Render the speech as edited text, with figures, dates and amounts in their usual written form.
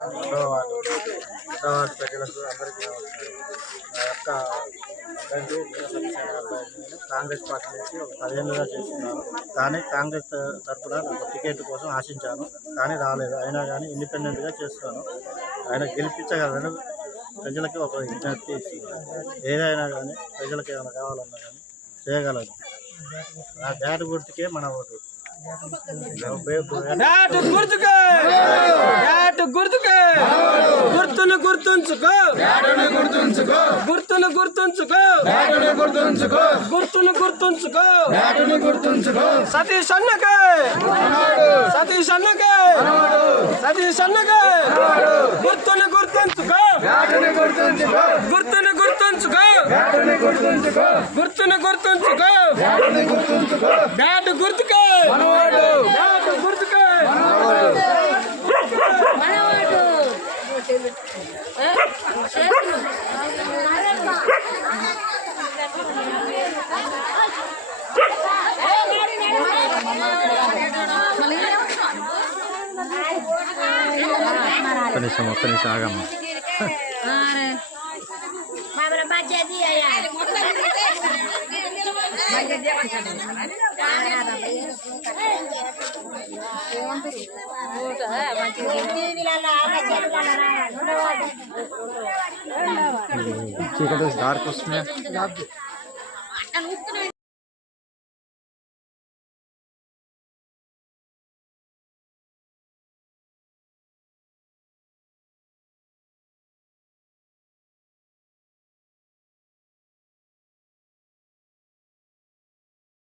హైదరాబాద్ ప్రజలకు అందరికీ నమస్కారం. నా యొక్క అభ్యర్థి నేను కాంగ్రెస్ పార్టీ నుంచి ఒక 10 ఏళ్ళుగా చేస్తున్నాను. కానీ కాంగ్రెస్ తరఫున నాకు టికెట్ కోసం ఆశించాను, కానీ రాలేదు. అయినా కానీ ఇండిపెండెంట్గా చేస్తున్నాను. ఆయన గెలిపించగలను ప్రజలకి ఒక విజ్ఞప్తి ఇస్తున్నాను. ఏదైనా కానీ ప్రజలకు ఏమైనా కావాలన్నా కానీ చేయగలరు. నా బ్యాట్ గుర్తుకే మన ఓటు. గుర్తును గుర్తుంచుకో, గుర్తును గుర్తుంచుకో, గుర్తును గుర్తుంచుకో. సతీష్ అన్నకే, సతీష్ అన్నకే, సతీష్ అన్నకే. గుర్తును గుర్తుంచుకో, గుర్తును గుర్తుంచుకో, గుర్తును గుర్తుంచుకో. బ్యాట్ గుర్తుకే, బ్యాట్ గుర్తుకే. ఒక్క నిమిషం ఆగమ్మా. చీకటి డార్క్ వస్తున్నాయి.